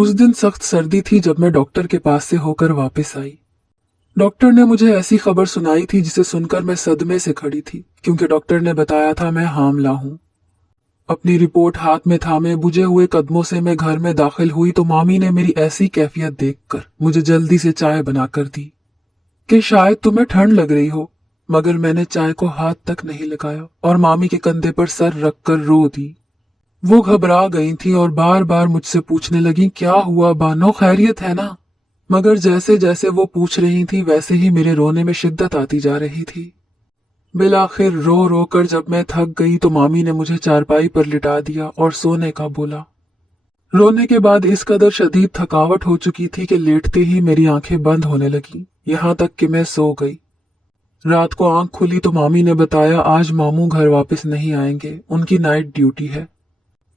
उस दिन सख्त सर्दी थी जब मैं डॉक्टर के पास से होकर वापस आई। डॉक्टर ने मुझे ऐसी खबर सुनाई थी जिसे सुनकर मैं सदमे से खड़ी थी, क्योंकि डॉक्टर ने बताया था मैं हामला हूँ। अपनी रिपोर्ट हाथ में थामे बुझे हुए कदमों से मैं घर में दाखिल हुई तो मामी ने मेरी ऐसी कैफियत देखकर मुझे जल्दी से चाय बनाकर दी कि शायद तुम्हें ठंड लग रही हो, मगर मैंने चाय को हाथ तक नहीं लगाया और मामी के कंधे पर सर रखकर रो दी। वो घबरा गई थी और बार बार मुझसे पूछने लगी, क्या हुआ बानो, खैरियत है ना? मगर जैसे जैसे वो पूछ रही थी वैसे ही मेरे रोने में शिद्दत आती जा रही थी। बिलाखिर रो रो कर जब मैं थक गई तो मामी ने मुझे चारपाई पर लिटा दिया और सोने का बोला। रोने के बाद इस कदर शदीद थकावट हो चुकी थी कि लेटते ही मेरी आंखें बंद होने लगी, यहाँ तक कि मैं सो गई। रात को आंख खुली तो मामी ने बताया आज मामू घर वापस नहीं आएंगे, उनकी नाइट ड्यूटी है।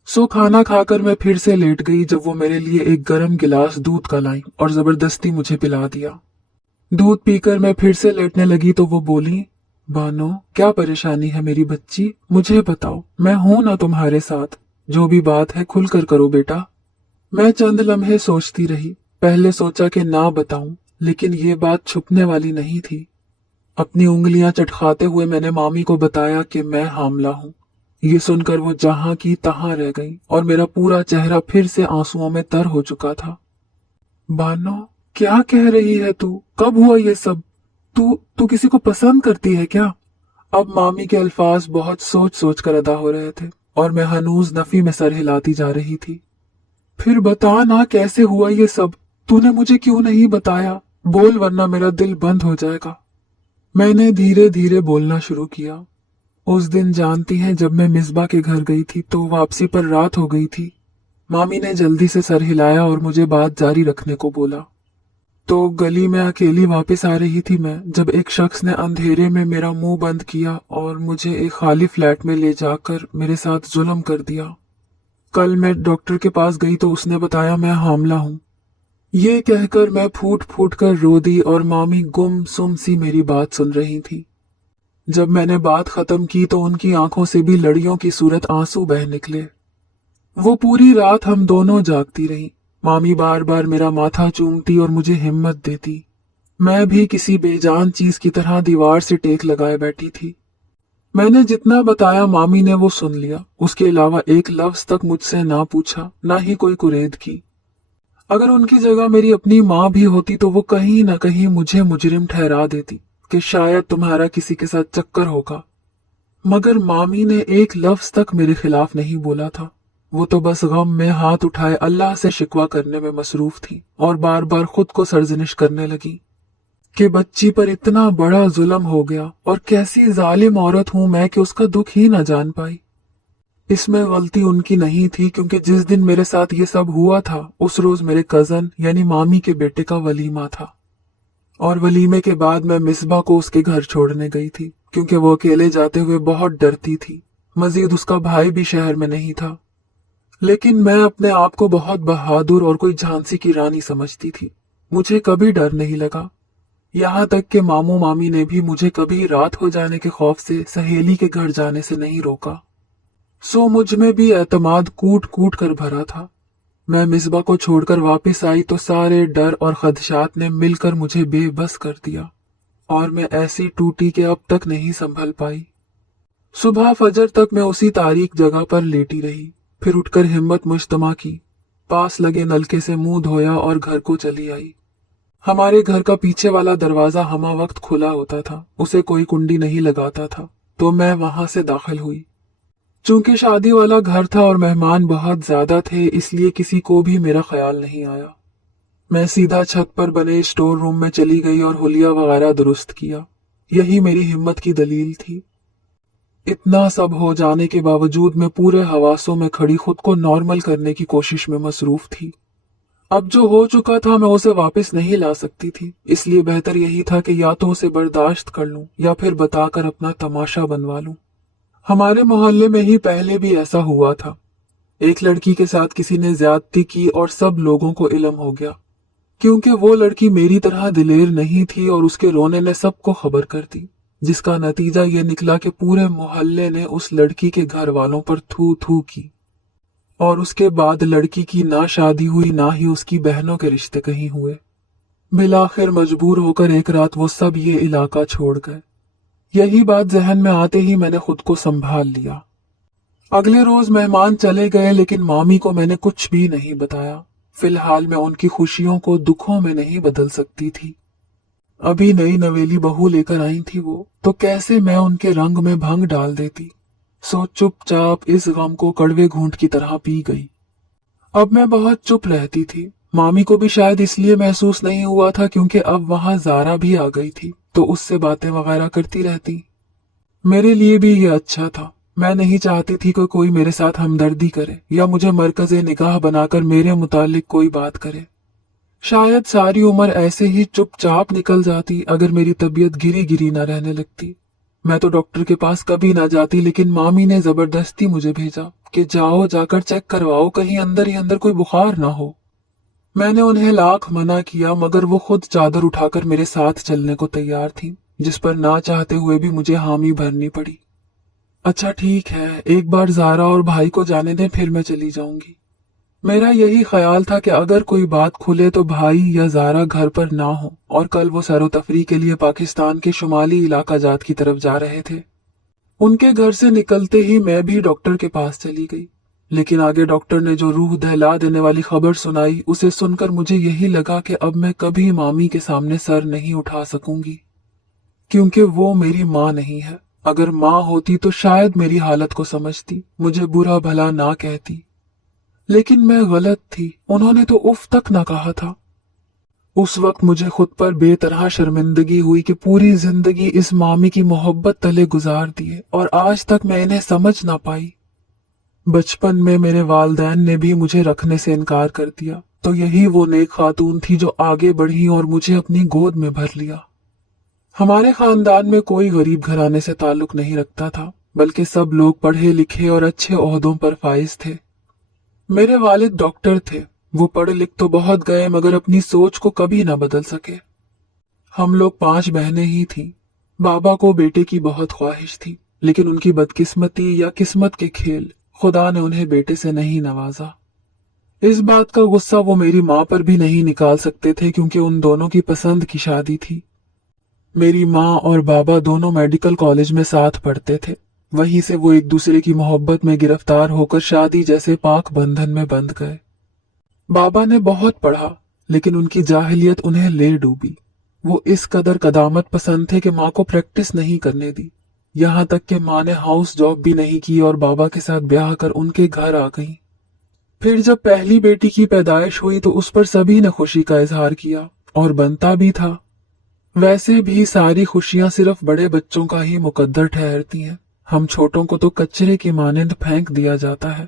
सो खाना खाकर मैं फिर से लेट गई जब वो मेरे लिए एक गर्म गिलास दूध का लाई और जबरदस्ती मुझे पिला दिया। दूध पीकर मैं फिर से लेटने लगी तो वो बोली, बानो क्या परेशानी है मेरी बच्ची, मुझे बताओ, मैं हूं ना तुम्हारे साथ, जो भी बात है खुलकर करो बेटा। मैं चंद लम्हे सोचती रही। पहले सोचा कि ना बताऊं, लेकिन ये बात छुपने वाली नहीं थी। अपनी उंगलियां चटखाते हुए मैंने मामी को बताया कि मैं हामला हूं। ये सुनकर वो जहां की तहां रह गई और मेरा पूरा चेहरा फिर से आंसुओं में तर हो चुका था। बानो क्या कह रही है तू, कब हुआ ये सब? तू किसी को पसंद करती है क्या? अब मामी के अल्फाज बहुत सोच सोच कर अदा हो रहे थे और मैं हनूज नफी में सर हिलाती जा रही थी। फिर बता ना कैसे हुआ ये सब, तूने मुझे क्यों नहीं बताया? बोल वरना मेरा दिल बंद हो जाएगा। मैंने धीरे धीरे बोलना शुरू किया। उस दिन जानती हैं जब मैं मिसबा के घर गई थी तो वापसी पर रात हो गई थी। मामी ने जल्दी से सर हिलाया और मुझे बात जारी रखने को बोला। तो गली में अकेली वापस आ रही थी मैं जब एक शख्स ने अंधेरे में मेरा मुंह बंद किया और मुझे एक खाली फ्लैट में ले जाकर मेरे साथ जुल्म कर दिया। कल मैं डॉक्टर के पास गई तो उसने बताया मैं हामला हूँ। ये कहकर मैं फूट फूट कर रो दी और मामी गुम सुम सी मेरी बात सुन रही थी। जब मैंने बात खत्म की तो उनकी आंखों से भी लड़ियों की सूरत आंसू बह निकले। वो पूरी रात हम दोनों जागती रहीं। मामी बार बार मेरा माथा चूमती और मुझे हिम्मत देती। मैं भी किसी बेजान चीज की तरह दीवार से टेक लगाए बैठी थी। मैंने जितना बताया मामी ने वो सुन लिया, उसके अलावा एक लफ्ज तक मुझसे ना पूछा, ना ही कोई कुरेद की। अगर उनकी जगह मेरी अपनी माँ भी होती तो वो कहीं न कहीं मुझे मुजरिम ठहरा देती कि शायद तुम्हारा किसी के साथ चक्कर होगा, मगर मामी ने एक लफ्ज तक मेरे खिलाफ नहीं बोला था। वो तो बस गम में हाथ उठाए अल्लाह से शिकवा करने में मसरूफ थी और बार बार खुद को सरजनिश करने लगी कि बच्ची पर इतना बड़ा जुल्म हो गया और कैसी जालिम औरत हूं मैं कि उसका दुख ही न जान पाई। इसमें गलती उनकी नहीं थी, क्योंकि जिस दिन मेरे साथ ये सब हुआ था उस रोज मेरे कजन यानी मामी के बेटे का वलीमा था और वलीमे के बाद मैं मिसबा को उसके घर छोड़ने गई थी, क्योंकि वो अकेले जाते हुए बहुत डरती थी। मजीद उसका भाई भी शहर में नहीं था। लेकिन मैं अपने आप को बहुत बहादुर और कोई झांसी की रानी समझती थी। मुझे कभी डर नहीं लगा, यहाँ तक कि मामू मामी ने भी मुझे कभी रात हो जाने के खौफ से सहेली के घर जाने से नहीं रोका। सो मुझ में भी एतमाद कूट कूट कर भरा था। मैं मिसबा को छोड़कर वापस आई तो सारे डर और खदशात ने मिलकर मुझे बेबस कर दिया और मैं ऐसी टूटी कि अब तक नहीं संभल पाई। सुबह फजर तक मैं उसी तारीख जगह पर लेटी रही। फिर उठकर हिम्मत मुश्तमा की, पास लगे नलके से मुंह धोया और घर को चली आई। हमारे घर का पीछे वाला दरवाजा हमा वक्त खुला होता था, उसे कोई कुंडी नहीं लगाता था, तो मैं वहां से दाखिल हुई। चूंकि शादी वाला घर था और मेहमान बहुत ज्यादा थे, इसलिए किसी को भी मेरा ख्याल नहीं आया। मैं सीधा छत पर बने स्टोर रूम में चली गई और हुलिया वगैरह दुरुस्त किया। यही मेरी हिम्मत की दलील थी। इतना सब हो जाने के बावजूद मैं पूरे हवासों में खड़ी खुद को नॉर्मल करने की कोशिश में मसरूफ थी। अब जो हो चुका था मैं उसे वापस नहीं ला सकती थी, इसलिए बेहतर यही था कि या तो उसे बर्दाश्त कर लूं या फिर बताकर अपना तमाशा बनवा लूं। हमारे मोहल्ले में ही पहले भी ऐसा हुआ था। एक लड़की के साथ किसी ने ज्यादती की और सब लोगों को इल्म हो गया, क्योंकि वो लड़की मेरी तरह दिलेर नहीं थी और उसके रोने ने सबको खबर कर दी, जिसका नतीजा ये निकला कि पूरे मोहल्ले ने उस लड़की के घर वालों पर थू थू की और उसके बाद लड़की की ना शादी हुई ना ही उसकी बहनों के रिश्ते कहीं हुए। बिलाखिर मजबूर होकर एक रात वो सब ये इलाका छोड़ गए। यही बात जहन में आते ही मैंने खुद को संभाल लिया। अगले रोज मेहमान चले गए, लेकिन मामी को मैंने कुछ भी नहीं बताया। फिलहाल मैं उनकी खुशियों को दुखों में नहीं बदल सकती थी। अभी नई नवेली बहू लेकर आई थी वो, तो कैसे मैं उनके रंग में भंग डाल देती। सो चुपचाप इस गम को कड़वे घूंट की तरह पी गई। अब मैं बहुत चुप रहती थी। मामी को भी शायद इसलिए महसूस नहीं हुआ था क्योंकि अब वहां जारा भी आ गई थी, तो उससे बातें वगैरह करती रहती। मेरे लिए भी ये अच्छा था। मैं नहीं चाहती थी कि कोई मेरे साथ हमदर्दी करे या मुझे मरकज़े निगाह बनाकर मेरे मुतालिक कोई बात करे। शायद सारी उम्र ऐसे ही चुपचाप निकल जाती अगर मेरी तबीयत गिरी गिरी न रहने लगती। मैं तो डॉक्टर के पास कभी ना जाती, लेकिन मामी ने जबरदस्ती मुझे भेजा कि जाओ, जाकर चेक करवाओ, कहीं अंदर ही अंदर कोई बुखार ना हो। मैंने उन्हें लाख मना किया, मगर वो खुद चादर उठाकर मेरे साथ चलने को तैयार थी, जिस पर ना चाहते हुए भी मुझे हामी भरनी पड़ी। अच्छा ठीक है, एक बार जारा और भाई को जाने दें, फिर मैं चली जाऊंगी। मेरा यही ख्याल था कि अगर कोई बात खुले तो भाई या जारा घर पर ना हो, और कल वो सैरो तफरी के लिए पाकिस्तान के शुमाली इलाका जात की तरफ जा रहे थे। उनके घर से निकलते ही मैं भी डॉक्टर के पास चली गई, लेकिन आगे डॉक्टर ने जो रूह दहला देने वाली खबर सुनाई, उसे सुनकर मुझे यही लगा कि अब मैं कभी मामी के सामने सर नहीं उठा सकूंगी, क्योंकि वो मेरी माँ नहीं है। अगर माँ होती तो शायद मेरी हालत को समझती, मुझे बुरा भला ना कहती। लेकिन मैं गलत थी, उन्होंने तो उफ तक ना कहा था। उस वक्त मुझे खुद पर बेतरह शर्मिंदगी हुई कि पूरी जिंदगी इस मामी की मोहब्बत तले गुजार दिए और आज तक मैं इन्हें समझ ना पाई। बचपन में मेरे वालदैन ने भी मुझे रखने से इनकार कर दिया, तो यही वो नेक खातून थी जो आगे बढ़ी और मुझे अपनी गोद में भर लिया। हमारे खानदान में कोई गरीब घराने से ताल्लुक नहीं रखता था, बल्कि सब लोग पढ़े लिखे और अच्छे ओहदों पर फाइज थे। मेरे वालिद डॉक्टर थे। वो पढ़ लिख तो बहुत गए, मगर अपनी सोच को कभी ना बदल सके। हम लोग 5 बहनें ही थीं। बाबा को बेटे की बहुत ख्वाहिश थी, लेकिन उनकी बदकिस्मती या किस्मत के खेल, खुदा ने उन्हें बेटे से नहीं नवाजा। इस बात का गुस्सा वो मेरी माँ पर भी नहीं निकाल सकते थे, क्योंकि उन दोनों की पसंद की शादी थी। मेरी माँ और बाबा दोनों मेडिकल कॉलेज में साथ पढ़ते थे। वहीं से वो एक दूसरे की मोहब्बत में गिरफ्तार होकर शादी जैसे पाक बंधन में बंध गए। बाबा ने बहुत पढ़ा, लेकिन उनकी जाहिलियत उन्हें ले डूबी। वो इस कदर कदामत पसंद थे कि माँ को प्रैक्टिस नहीं करने दी। यहाँ तक कि माँ ने हाउस जॉब भी नहीं की और बाबा के साथ ब्याह कर उनके घर आ गई। फिर जब पहली बेटी की पैदाइश हुई तो उस पर सभी ने खुशी का इजहार किया, और बनता भी था। वैसे भी सारी खुशियां सिर्फ बड़े बच्चों का ही मुकद्दर ठहरती हैं। हम छोटों को तो कचरे की मानंद फेंक दिया जाता है।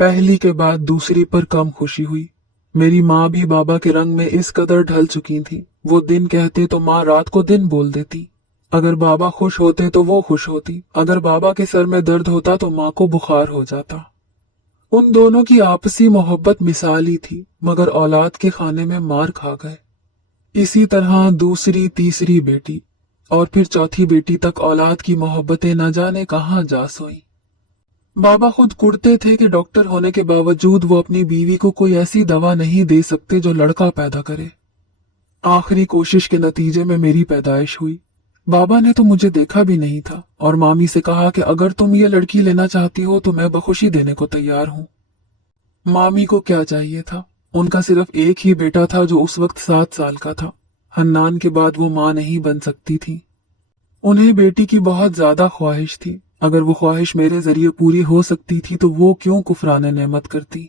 पहली के बाद दूसरी पर कम खुशी हुई। मेरी माँ भी बाबा के रंग में इस कदर ढल चुकी थी। वो दिन कहते तो माँ रात को दिन बोल देती। अगर बाबा खुश होते तो वो खुश होती। अगर बाबा के सर में दर्द होता तो माँ को बुखार हो जाता। उन दोनों की आपसी मोहब्बत मिसाली थी, मगर औलाद के खाने में मार खा गए। इसी तरह दूसरी तीसरी बेटी और फिर चौथी बेटी तक औलाद की मोहब्बतें न जाने कहां जा सोई। बाबा खुद कुड़ते थे कि डॉक्टर होने के बावजूद वो अपनी बीवी को कोई ऐसी दवा नहीं दे सकते जो लड़का पैदा करे। आखिरी कोशिश के नतीजे में मेरी पैदाइश हुई। बाबा ने तो मुझे देखा भी नहीं था और मामी से कहा कि अगर तुम ये लड़की लेना चाहती हो तो मैं बखुशी देने को तैयार हूं। मामी को क्या चाहिए था? उनका सिर्फ एक ही बेटा था जो उस वक्त 7 साल का था। हन्नान के बाद वो माँ नहीं बन सकती थी। उन्हें बेटी की बहुत ज्यादा ख्वाहिश थी। अगर वो ख्वाहिश मेरे जरिए पूरी हो सकती थी तो वो क्यों कुफराने नेमत करती।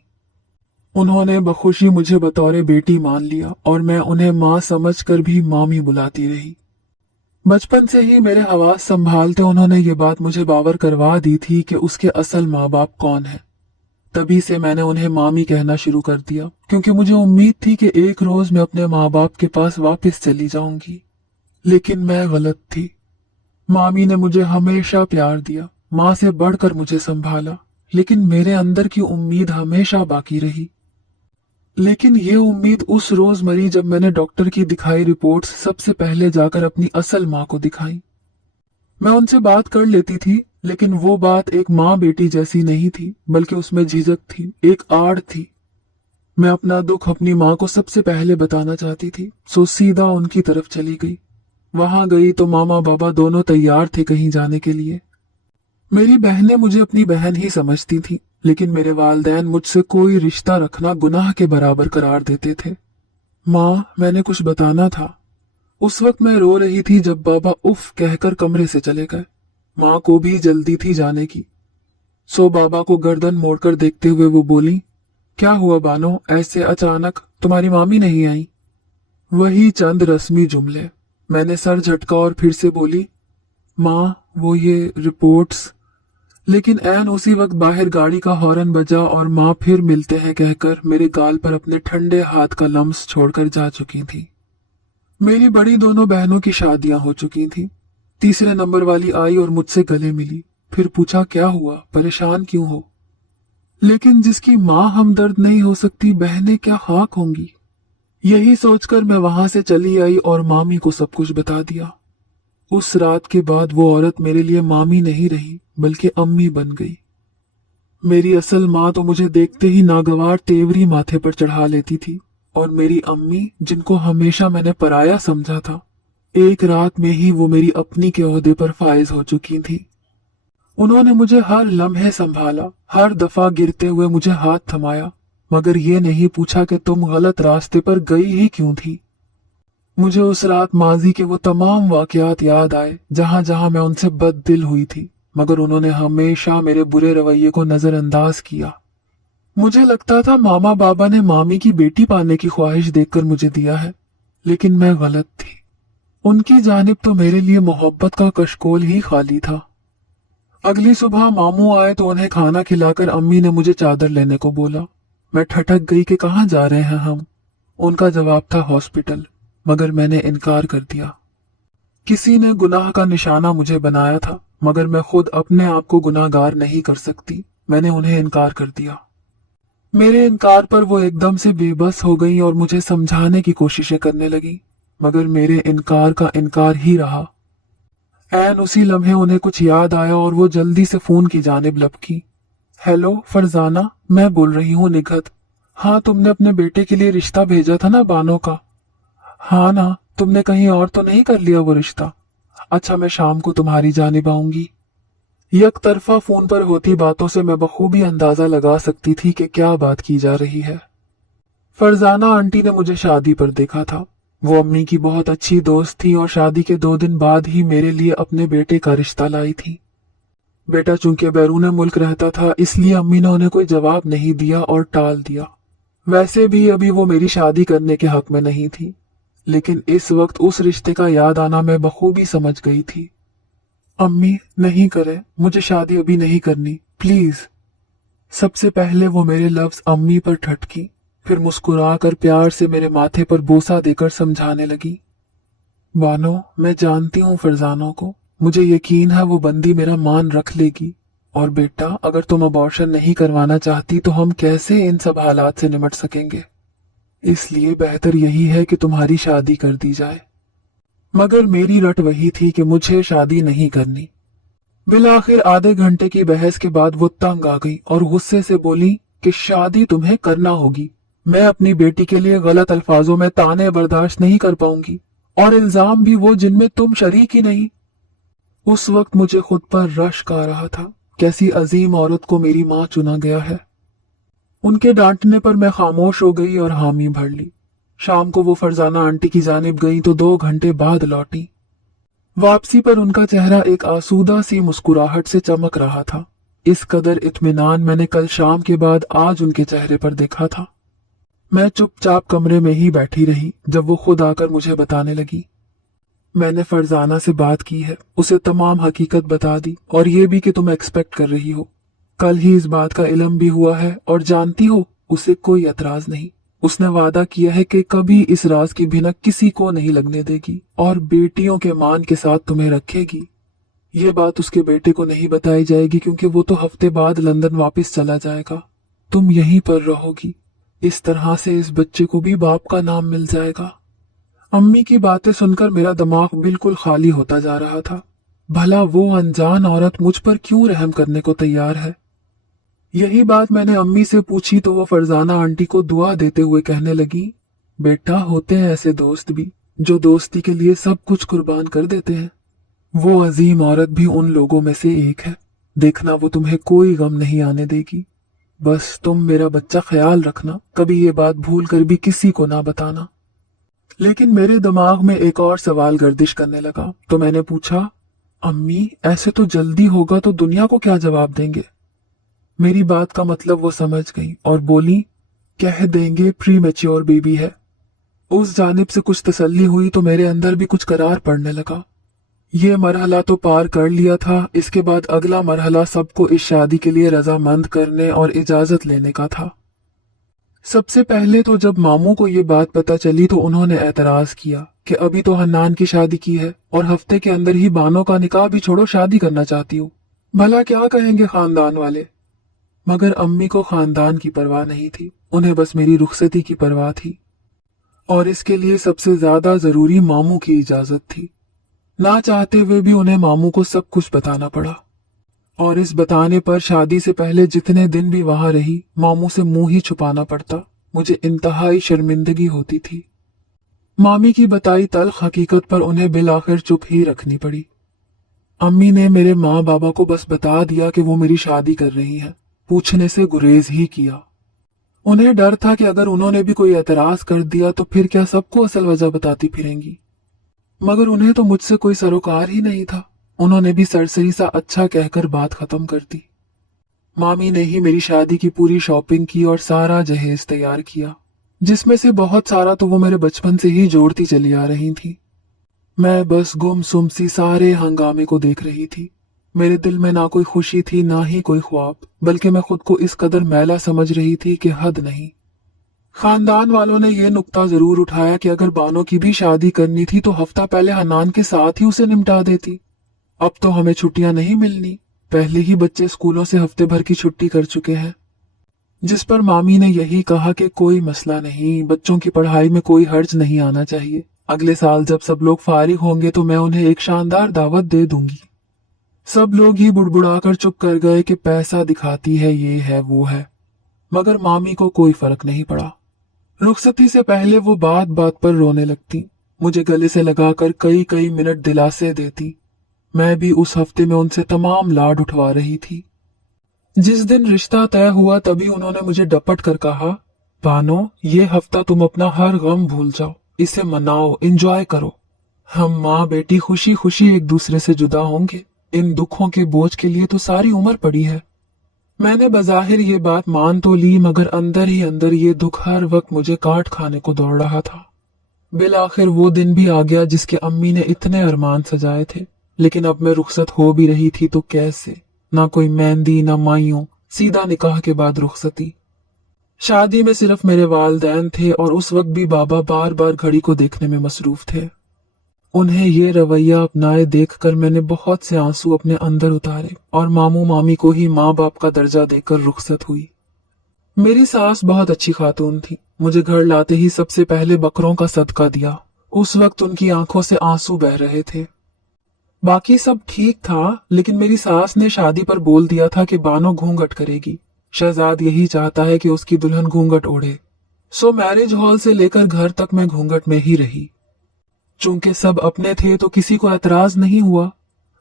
उन्होंने बखुशी मुझे बतौर बेटी मान लिया और मैं उन्हें माँ समझकर भी मामी बुलाती रही। बचपन से ही मेरे हवास संभालते उन्होंने ये बात मुझे बावर करवा दी थी कि उसके असल माँ बाप कौन है। तभी से मैंने उन्हें मामी कहना शुरू कर दिया, क्योंकि मुझे उम्मीद थी कि एक रोज मैं अपने माँ बाप के पास वापस चली जाऊंगी। लेकिन मैं गलत थी। मामी ने मुझे हमेशा प्यार दिया, माँ से बढ़कर मुझे संभाला, लेकिन मेरे अंदर की उम्मीद हमेशा बाकी रही। लेकिन ये उम्मीद उस रोज मरी जब मैंने डॉक्टर की दिखाई रिपोर्ट्स सबसे पहले जाकर अपनी असल माँ को दिखाई। मैं उनसे बात कर लेती थी, लेकिन वो बात एक माँ बेटी जैसी नहीं थी, बल्कि उसमें झिझक थी, एक आड़ थी। मैं अपना दुख अपनी माँ को सबसे पहले बताना चाहती थी, सो सीधा उनकी तरफ चली गई। वहां गई तो मामा बाबा दोनों तैयार थे कहीं जाने के लिए। मेरी बहनें मुझे अपनी बहन ही समझती थी, लेकिन मेरे वालदैन मुझसे कोई रिश्ता रखना गुनाह के बराबर करार देते थे। माँ, मैंने कुछ बताना था। उस वक्त मैं रो रही थी जब बाबा उफ कहकर कमरे से चले गए। माँ को भी जल्दी थी जाने की। सो बाबा को गर्दन मोड़कर देखते हुए वो बोली, क्या हुआ बानो, ऐसे अचानक, तुम्हारी मामी नहीं आई? वही चंद रस्मी जुमले। मैंने सर झटका और फिर से बोली, माँ वो ये रिपोर्ट्स। लेकिन ऐन उसी वक्त बाहर गाड़ी का हॉर्न बजा और माँ फिर मिलते हैं कहकर मेरे गाल पर अपने ठंडे हाथ का लम्स छोड़कर जा चुकी थी। मेरी बड़ी दोनों बहनों की शादियां हो चुकी थी। तीसरे नंबर वाली आई और मुझसे गले मिली, फिर पूछा क्या हुआ, परेशान क्यों हो? लेकिन जिसकी माँ हमदर्द नहीं हो सकती, बहनें क्या खाक होंगी। यही सोचकर मैं वहां से चली आई और मामी को सब कुछ बता दिया। उस रात के बाद वो औरत मेरे लिए मामी नहीं रही, बल्कि अम्मी बन गई। मेरी असल माँ तो मुझे देखते ही नागवार तेवरी माथे पर चढ़ा लेती थी, और मेरी अम्मी, जिनको हमेशा मैंने पराया समझा था, एक रात में ही वो मेरी अपनी के ओहदे पर फायज हो चुकी थी। उन्होंने मुझे हर लम्हे संभाला, हर दफा गिरते हुए मुझे हाथ थमाया, मगर ये नहीं पूछा कि तुम गलत रास्ते पर गई ही क्यों थी। मुझे उस रात माजी के वो तमाम वाकयात याद आए जहां जहां मैं उनसे बददिल हुई थी, मगर उन्होंने हमेशा मेरे बुरे रवैये को नजरअंदाज किया। मुझे लगता था मामा बाबा ने मामी की बेटी पाने की ख्वाहिश देखकर मुझे दिया है, लेकिन मैं गलत थी। उनकी जानिब तो मेरे लिए मोहब्बत का कशकोल ही खाली था। अगली सुबह मामू आए तो उन्हें खाना खिलाकर अम्मी ने मुझे चादर लेने को बोला। मैं ठठक गई कि कहाँ जा रहे हैं हम। उनका जवाब था हॉस्पिटल, मगर मैंने इनकार कर दिया। किसी ने गुनाह का निशाना मुझे बनाया था, मगर मैं खुद अपने आप को गुनाहगार नहीं कर सकती। मैंने उन्हें इनकार कर दिया। मेरे इनकार पर वो एकदम से बेबस हो गई और मुझे समझाने की कोशिशें करने लगी, मगर मेरे इनकार का इनकार ही रहा। ऐन उसी लम्हे उन्हें कुछ याद आया और वो जल्दी से फोन की जानिब लपकी। हेलो फरजाना, मैं बोल रही हूँ निघत। हाँ, तुमने अपने बेटे के लिए रिश्ता भेजा था ना बानो का? हाँ ना, तुमने कहीं और तो नहीं कर लिया वो रिश्ता? अच्छा, मैं शाम को तुम्हारी जानिब आऊंगी। एक तरफा फोन पर होती बातों से मैं बखूबी अंदाजा लगा सकती थी कि क्या बात की जा रही है। फरजाना आंटी ने मुझे शादी पर देखा था। वो अम्मी की बहुत अच्छी दोस्त थी और शादी के 2 दिन बाद ही मेरे लिए अपने बेटे का रिश्ता लाई थी। बेटा चूंकि बैरून मुल्क रहता था, इसलिए अम्मी ने उन्हें कोई जवाब नहीं दिया और टाल दिया। वैसे भी अभी वो मेरी शादी करने के हक में नहीं थी, लेकिन इस वक्त उस रिश्ते का याद आना मैं बखूबी समझ गई थी। अम्मी, नहीं करे, मुझे शादी अभी नहीं करनी, प्लीज। सबसे पहले वो मेरे लफ्ज अम्मी पर ठटकी, फिर मुस्कुराकर प्यार से मेरे माथे पर बोसा देकर समझाने लगी। बानो, मैं जानती हूँ फरजानों को, मुझे यकीन है वो बंदी मेरा मान रख लेगी। और बेटा, अगर तुम अबॉर्शन नहीं करवाना चाहती तो हम कैसे इन सब हालात से निपट सकेंगे? इसलिए बेहतर यही है कि तुम्हारी शादी कर दी जाए। मगर मेरी रट वही थी कि मुझे शादी नहीं करनी। बिलाखिर आधे घंटे की बहस के बाद वो तंग आ गई और गुस्से से बोली कि शादी तुम्हें करना होगी। मैं अपनी बेटी के लिए गलत अल्फाजों में ताने बर्दाश्त नहीं कर पाऊंगी, और इल्जाम भी वो जिनमें तुम शरीक ही नहीं। उस वक्त मुझे खुद पर रश्क आ रहा था। कैसी अजीम औरत को मेरी माँ चुना गया है। उनके डांटने पर मैं खामोश हो गई और हामी भर ली। शाम को वो फरजाना आंटी की जानिब गई तो 2 घंटे बाद लौटी। वापसी पर उनका चेहरा एक आसूदा सी मुस्कुराहट से चमक रहा था। इस कदर इत्मीनान मैंने कल शाम के बाद आज उनके चेहरे पर देखा था। मैं चुपचाप कमरे में ही बैठी रही जब वो खुद आकर मुझे बताने लगी। मैंने फरजाना से बात की है, उसे तमाम हकीकत बता दी, और ये भी कि तुम एक्सपेक्ट कर रही हो। कल ही इस बात का इल्म भी हुआ है, और जानती हो, उसे कोई एतराज नहीं। उसने वादा किया है कि कभी इस राज की भिनक किसी को नहीं लगने देगी और बेटियों के मान के साथ तुम्हें रखेगी। ये बात उसके बेटे को नहीं बताई जाएगी क्योंकि वो तो हफ्ते बाद लंदन वापस चला जाएगा। तुम यहीं पर रहोगी। इस तरह से इस बच्चे को भी बाप का नाम मिल जाएगा। अम्मी की बातें सुनकर मेरा दिमाग बिल्कुल खाली होता जा रहा था। भला वो अनजान औरत मुझ पर क्यों रहम करने को तैयार है? यही बात मैंने अम्मी से पूछी तो वो फरजाना आंटी को दुआ देते हुए कहने लगी, बेटा होते हैं ऐसे दोस्त भी जो दोस्ती के लिए सब कुछ कुर्बान कर देते हैं। वो अजीम औरत भी उन लोगों में से एक है। देखना वो तुम्हें कोई गम नहीं आने देगी। बस तुम मेरा बच्चा ख्याल रखना, कभी ये बात भूल कर भी किसी को ना बताना। लेकिन मेरे दिमाग में एक और सवाल गर्दिश करने लगा, तो मैंने पूछा, अम्मी ऐसे तो जल्दी होगा तो दुनिया को क्या जवाब देंगे? मेरी बात का मतलब वो समझ गई और बोली, कह देंगे प्री मैच्योर बेबी है। उस जानिब से कुछ तसल्ली हुई तो मेरे अंदर भी कुछ करार पड़ने लगा। ये मरहला तो पार कर लिया था, इसके बाद अगला मरहला सबको इस शादी के लिए रजामंद करने और इजाजत लेने का था। सबसे पहले तो जब मामू को ये बात पता चली तो उन्होंने एतराज किया कि अभी तो हन्नान की शादी की है और हफ्ते के अंदर ही बानो का निकाह भी छोड़ो, शादी करना चाहती हूँ। भला क्या कहेंगे खानदान वाले? मगर अम्मी को खानदान की परवाह नहीं थी, उन्हें बस मेरी रुखसती की परवाह थी। और इसके लिए सबसे ज्यादा जरूरी मामू की इजाजत थी। ना चाहते हुए भी उन्हें मामू को सब कुछ बताना पड़ा। और इस बताने पर शादी से पहले जितने दिन भी वहां रही, मामू से मुंह ही छुपाना पड़ता। मुझे इंतहाई शर्मिंदगी होती थी। मामी की बताई तल्ख हकीकत पर उन्हें बिल आखिर चुप ही रखनी पड़ी। अम्मी ने मेरे माँ बाबा को बस बता दिया कि वो मेरी शादी कर रही हैं, पूछने से गुरेज ही किया। उन्हें डर था कि अगर उन्होंने भी कोई एतराज कर दिया तो फिर क्या सबको असल वजह बताती फिरेंगी। मगर उन्हें तो मुझसे कोई सरोकार ही नहीं था। उन्होंने भी सरसरी सा अच्छा कहकर बात खत्म कर दी। मामी ने ही मेरी शादी की पूरी शॉपिंग की और सारा जहेज तैयार किया, जिसमें से बहुत सारा तो वो मेरे बचपन से ही जोड़ती चली आ रही थी। मैं बस गुमसुम सी सारे हंगामे को देख रही थी। मेरे दिल में ना कोई खुशी थी ना ही कोई ख्वाब, बल्कि मैं खुद को इस कदर मैला समझ रही थी कि हद नहीं। खानदान वालों ने यह नुक्ता जरूर उठाया कि अगर बानो की भी शादी करनी थी तो हफ्ता पहले हनान के साथ ही उसे निपटा देती। अब तो हमें छुट्टियां नहीं मिलनी, पहले ही बच्चे स्कूलों से हफ्ते भर की छुट्टी कर चुके हैं। जिस पर मामी ने यही कहा कि कोई मसला नहीं, बच्चों की पढ़ाई में कोई हर्ज नहीं आना चाहिए। अगले साल जब सब लोग फारिग होंगे तो मैं उन्हें एक शानदार दावत दे दूंगी। सब लोग ही बुड़बुड़ाकर चुप कर गए कि पैसा दिखाती है, ये है वो है। मगर मामी को कोई फर्क नहीं पड़ा। रुखसती से पहले वो बात बात पर रोने लगती, मुझे गले से लगाकर कई कई मिनट दिलासे देती। मैं भी उस हफ्ते में उनसे तमाम लाड उठवा रही थी। जिस दिन रिश्ता तय हुआ तभी उन्होंने मुझे डपट कर कहा, बानो ये हफ्ता तुम अपना हर गम भूल जाओ, इसे मनाओ, एंजॉय करो। हम माँ बेटी खुशी खुशी एक दूसरे से जुदा होंगे। इन दुखों के बोझ के लिए तो सारी उम्र पड़ी है। मैंने बजाहिर ये बात मान तो ली, मगर अंदर ही अंदर ये दुख हर वक्त मुझे काट खाने को दौड़ रहा था। बिल आखिर वो दिन भी आ गया जिसके अम्मी ने इतने अरमान सजाए थे। लेकिन अब मैं रुखसत हो भी रही थी तो कैसे? ना कोई मेहंदी, ना माइयों, सीधा निकाह के बाद रुखसती। शादी में सिर्फ मेरे वालिदैन थे और उस वक्त भी बाबा बार बार घड़ी को देखने में मसरूफ थे। उन्हें ये रवैया अपनाए देखकर मैंने बहुत से आंसू अपने अंदर उतारे और मामू मामी को ही माँ बाप का दर्जा देकर रुखसत हुई। मेरी सास बहुत अच्छी खातून थी। मुझे घर लाते ही सबसे पहले बकरों का सदका दिया। उस वक्त उनकी आंखों से आंसू बह रहे थे। बाकी सब ठीक था, लेकिन मेरी सास ने शादी पर बोल दिया था कि बानो घूंघट करेगी। शहजाद यही चाहता है कि उसकी दुल्हन घूंघट ओढ़े। सो मैरिज हॉल से लेकर घर तक मैं घूंघट में ही रही। चूंकि सब अपने थे तो किसी को एतराज नहीं हुआ।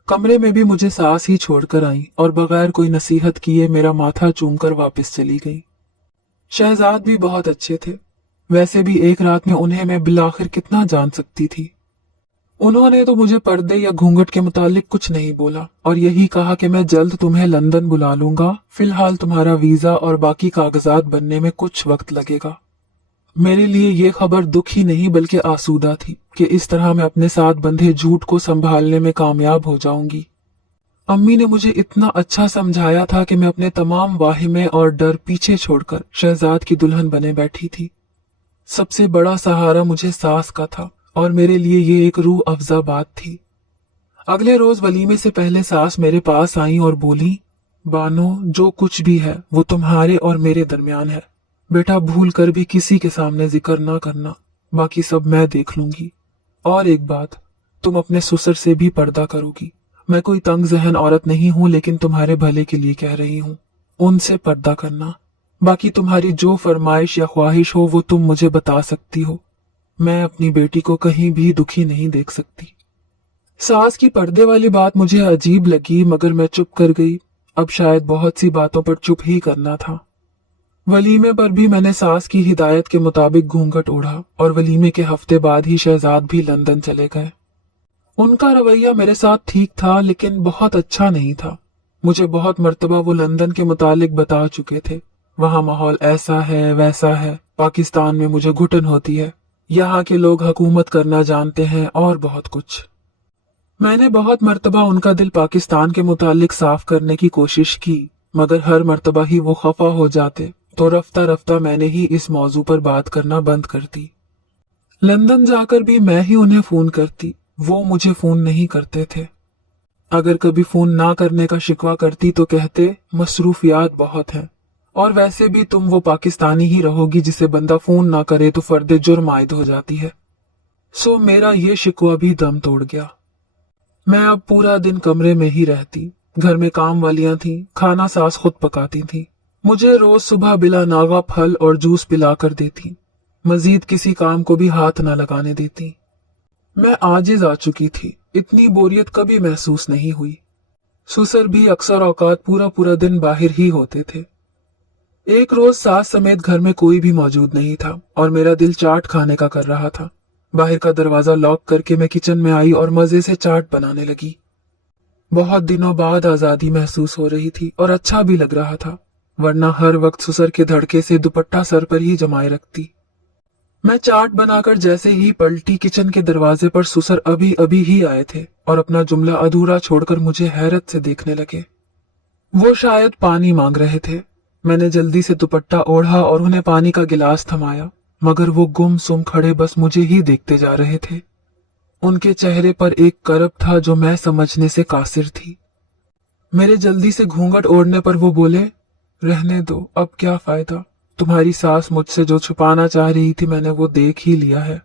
कमरे में भी मुझे सास ही छोड़कर आई और बगैर कोई नसीहत किए मेरा माथा चूमकर वापस चली गई। शहजाद भी बहुत अच्छे थे। वैसे भी एक रात में उन्हें मैं बिलाखिर कितना जान सकती थी। उन्होंने तो मुझे पर्दे या घूंघट के मुतालिक कुछ नहीं बोला और यही कहा कि मैं जल्द तुम्हें लंदन बुला लूंगा, फिलहाल तुम्हारा वीजा और बाकी कागजात बनने में कुछ वक्त लगेगा। मेरे लिए ये खबर दुख ही नहीं बल्कि आसूदा थी कि इस तरह मैं अपने साथ बंधे झूठ को संभालने में कामयाब हो जाऊंगी। अम्मी ने मुझे इतना अच्छा समझाया था कि मैं अपने तमाम वाहिमे और डर पीछे छोड़कर शहजाद की दुल्हन बने बैठी थी। सबसे बड़ा सहारा मुझे सास का था और मेरे लिए ये एक रूह अफजा बात थी। अगले रोज वलीमे से पहले सास मेरे पास आई और बोली, बानो जो कुछ भी है वो तुम्हारे और मेरे दरमियान है। बेटा भूल कर भी किसी के सामने जिक्र ना करना, बाकी सब मैं देख लूंगी। और एक बात, तुम अपने ससुर से भी पर्दा करोगी, मैं कोई तंग जहन औरत नहीं हूँ, लेकिन तुम्हारे भले के लिए कह रही हूँ, उनसे पर्दा करना। बाकी तुम्हारी जो फरमाइश या ख्वाहिश हो वो तुम मुझे बता सकती हो। मैं अपनी बेटी को कहीं भी दुखी नहीं देख सकती। सास की पर्दे वाली बात मुझे अजीब लगी, मगर मैं चुप कर गई। अब शायद बहुत सी बातों पर चुप ही करना था। वलीमे पर भी मैंने सास की हिदायत के मुताबिक घूंघट ओढ़ा और वलीमे के हफ्ते बाद ही शहजाद भी लंदन चले गए। उनका रवैया मेरे साथ ठीक था, लेकिन बहुत अच्छा नहीं था। मुझे बहुत मर्तबा वो लंदन के मुतालिक बता चुके थे। वहाँ माहौल ऐसा है, वैसा है, पाकिस्तान में मुझे घुटन होती है, यहाँ के लोग हुकूमत करना जानते हैं और बहुत कुछ। मैंने बहुत मर्तबा उनका दिल पाकिस्तान के मुतालिक साफ करने की कोशिश की, मगर हर मर्तबा ही वो खफा हो जाते, तो रफ्ता रफ्ता मैंने ही इस मौजू पर बात करना बंद कर दी। लंदन जाकर भी मैं ही उन्हें फोन करती, वो मुझे फोन नहीं करते थे। अगर कभी फोन ना करने का शिकवा करती तो कहते मसरूफियात बहुत हैं, और वैसे भी तुम वो पाकिस्तानी ही रहोगी जिसे बंदा फोन ना करे तो फर्दे जुर्म आयद हो जाती है। सो मेरा ये शिकवा भी दम तोड़ गया। मैं अब पूरा दिन कमरे में ही रहती। घर में काम वालियां थीं, खाना सास खुद पकाती थी। मुझे रोज सुबह बिला नागा फल और जूस पिला कर देती, मजीद किसी काम को भी हाथ न लगाने देती। मैं आजिज आ चुकी थी, इतनी बोरियत कभी महसूस नहीं हुई। ससुर भी अक्सर औकात पूरा पूरा दिन बाहर ही होते थे। एक रोज सास समेत घर में कोई भी मौजूद नहीं था और मेरा दिल चाट खाने का कर रहा था। बाहर का दरवाजा लॉक करके मैं किचन में आई और मजे से चाट बनाने लगी। बहुत दिनों बाद आजादी महसूस हो रही थी और अच्छा भी लग रहा था, वरना हर वक्त ससुर के धड़के से दुपट्टा सर पर ही जमाए रखती। मैं चाट बनाकर जैसे ही पलटी, किचन के दरवाजे पर ससुर अभी अभी ही आए थे और अपना जुमला अधूरा छोड़कर मुझे हैरत से देखने लगे। वो शायद पानी मांग रहे थे। मैंने जल्दी से दुपट्टा ओढ़ा और उन्हें पानी का गिलास थमाया, मगर वो गुमसुम खड़े बस मुझे ही देखते जा रहे थे। उनके चेहरे पर एक करब था जो मैं समझने से कासिर थी। मेरे जल्दी से घूंघट ओढ़ने पर वो बोले, रहने दो, अब क्या फायदा। तुम्हारी सास मुझसे जो छुपाना चाह रही थी मैंने वो देख ही लिया है।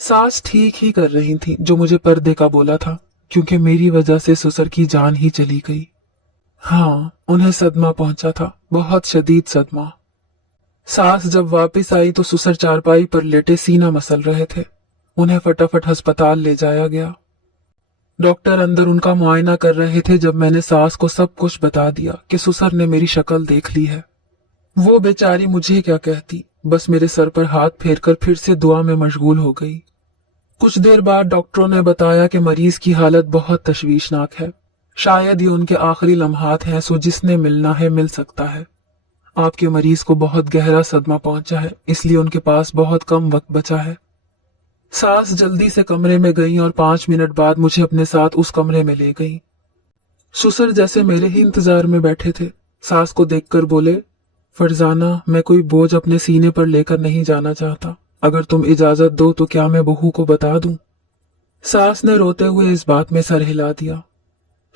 सास ठीक ही कर रही थी जो मुझे पर्दे का बोला था, क्योंकि मेरी वजह से ससुर की जान ही चली गई। हाँ, उन्हें सदमा पहुंचा था, बहुत शदीद सदमा। सास जब वापस आई तो ससुर चारपाई पर लेटे सीना मसल रहे थे। उन्हें फटाफट अस्पताल ले जाया गया। डॉक्टर अंदर उनका मुआयना कर रहे थे जब मैंने सास को सब कुछ बता दिया कि ससुर ने मेरी शक्ल देख ली है। वो बेचारी मुझे क्या कहती, बस मेरे सर पर हाथ फेरकर फिर से दुआ में मशगूल हो गई। कुछ देर बाद डॉक्टरों ने बताया कि मरीज की हालत बहुत तशवीशनाक है। शायद ये उनके आखिरी लम्हात हैं, सो जिसने मिलना है मिल सकता है। आपके मरीज को बहुत गहरा सदमा पहुंचा है, इसलिए उनके पास बहुत कम वक्त बचा है। सास जल्दी से कमरे में गई और 5 मिनट बाद मुझे अपने साथ उस कमरे में ले गई। ससुर जैसे मेरे ही इंतजार में बैठे थे। सास को देखकर बोले, फरजाना, मैं कोई बोझ अपने सीने पर लेकर नहीं जाना चाहता। अगर तुम इजाजत दो तो क्या मैं बहू को बता दूं? सास ने रोते हुए इस बात में सर हिला दिया।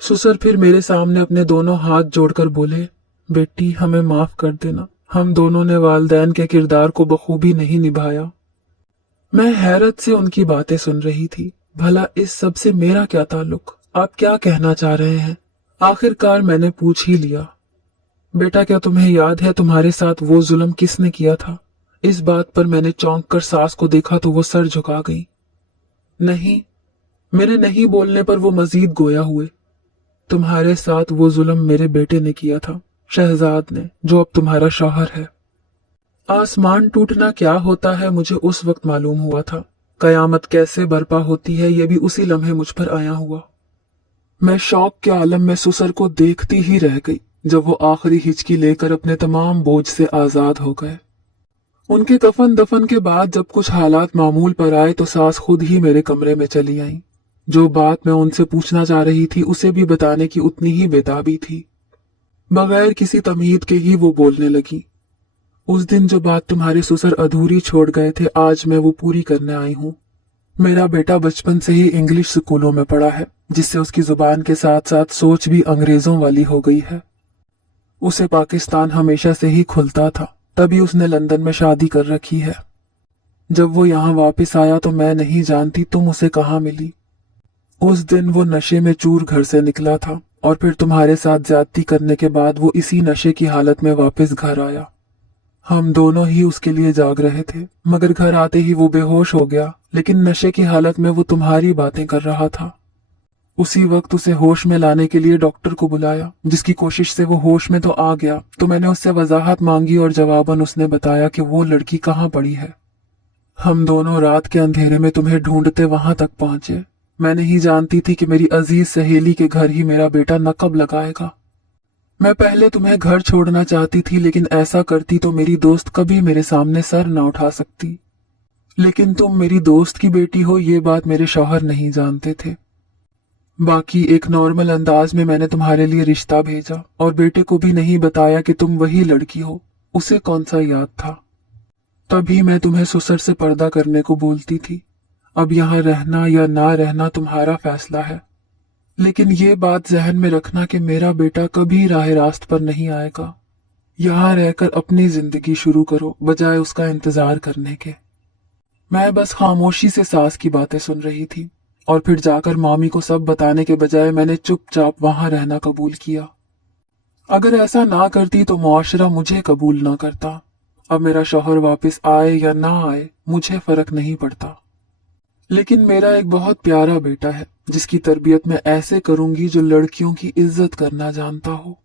ससुर फिर मेरे सामने अपने दोनों हाथ जोड़कर बोले, बेटी, हमें माफ कर देना, हम दोनों ने वालिदैन के किरदार को बखूबी नहीं निभाया। मैं हैरत से उनकी बातें सुन रही थी। भला इस सब से मेरा क्या ताल्लुक? आप क्या कहना चाह रहे हैं? आखिरकार मैंने पूछ ही लिया, बेटा, क्या तुम्हें याद है तुम्हारे साथ वो जुल्म किसने किया था? इस बात पर मैंने चौंक कर सास को देखा तो वो सर झुका गई। नहीं। मेरे नहीं बोलने पर वो मजीद गोया हुए। तुम्हारे साथ वो जुल्म मेरे बेटे ने किया था, शहजाद ने, जो अब तुम्हारा शौहर है। आसमान टूटना क्या होता है मुझे उस वक्त मालूम हुआ था। कयामत कैसे बर्पा होती है ये भी उसी लम्हे मुझ पर आया हुआ। मैं शौक के आलम में ससुर को देखती ही रह गई जब वो आखिरी हिचकी लेकर अपने तमाम बोझ से आजाद हो गए। उनके कफन दफन के बाद जब कुछ हालात मामूल पर आए तो सास खुद ही मेरे कमरे में चली आई। जो बात मैं उनसे पूछना चाह रही थी उसे भी बताने की उतनी ही बेताबी थी। बगैर किसी तमहीद के ही वो बोलने लगी, उस दिन जो बात तुम्हारे ससुर अधूरी छोड़ गए थे आज मैं वो पूरी करने आई हूँ। मेरा बेटा बचपन से ही इंग्लिश स्कूलों में पढ़ा है, जिससे उसकी जुबान के साथ साथ सोच भी अंग्रेजों वाली हो गई है। उसे पाकिस्तान हमेशा से ही खुलता था, तभी उसने लंदन में शादी कर रखी है। जब वो यहाँ वापस आया तो मैं नहीं जानती तुम उसे कहाँ मिली। उस दिन वो नशे में चूर घर से निकला था और फिर तुम्हारे साथ ज्यादती करने के बाद वो इसी नशे की हालत में वापस घर आया। हम दोनों ही उसके लिए जाग रहे थे, मगर घर आते ही वो बेहोश हो गया, लेकिन नशे की हालत में वो तुम्हारी बातें कर रहा था। उसी वक्त उसे होश में लाने के लिए डॉक्टर को बुलाया, जिसकी कोशिश से वो होश में तो आ गया, तो मैंने उससे वजाहत मांगी और जवाबन उसने बताया कि वो लड़की कहाँ पड़ी है। हम दोनों रात के अंधेरे में तुम्हें ढूंढते वहां तक पहुंचे। मैं नहीं जानती थी कि मेरी अजीज सहेली के घर ही मेरा बेटा नकब लगाएगा। मैं पहले तुम्हें घर छोड़ना चाहती थी, लेकिन ऐसा करती तो मेरी दोस्त कभी मेरे सामने सर न उठा सकती। लेकिन तुम मेरी दोस्त की बेटी हो, ये बात मेरे शौहर नहीं जानते थे। बाकी एक नॉर्मल अंदाज में मैंने तुम्हारे लिए रिश्ता भेजा और बेटे को भी नहीं बताया कि तुम वही लड़की हो। उसे कौन सा याद था। तभी मैं तुम्हें ससुर से पर्दा करने को बोलती थी। अब यहाँ रहना या ना रहना तुम्हारा फैसला है, लेकिन ये बात जहन में रखना कि मेरा बेटा कभी राह रास्त पर नहीं आएगा। यहाँ रहकर अपनी जिंदगी शुरू करो बजाय उसका इंतजार करने के। मैं बस खामोशी से सास की बातें सुन रही थी और फिर जाकर मामी को सब बताने के बजाय मैंने चुपचाप वहां रहना कबूल किया। अगर ऐसा ना करती तो मुआशरा मुझे कबूल ना करता। अब मेरा शौहर वापस आए या ना आए मुझे फर्क नहीं पड़ता, लेकिन मेरा एक बहुत प्यारा बेटा है जिसकी तरबियत मैं ऐसे करूंगी जो लड़कियों की इज्जत करना जानता हो।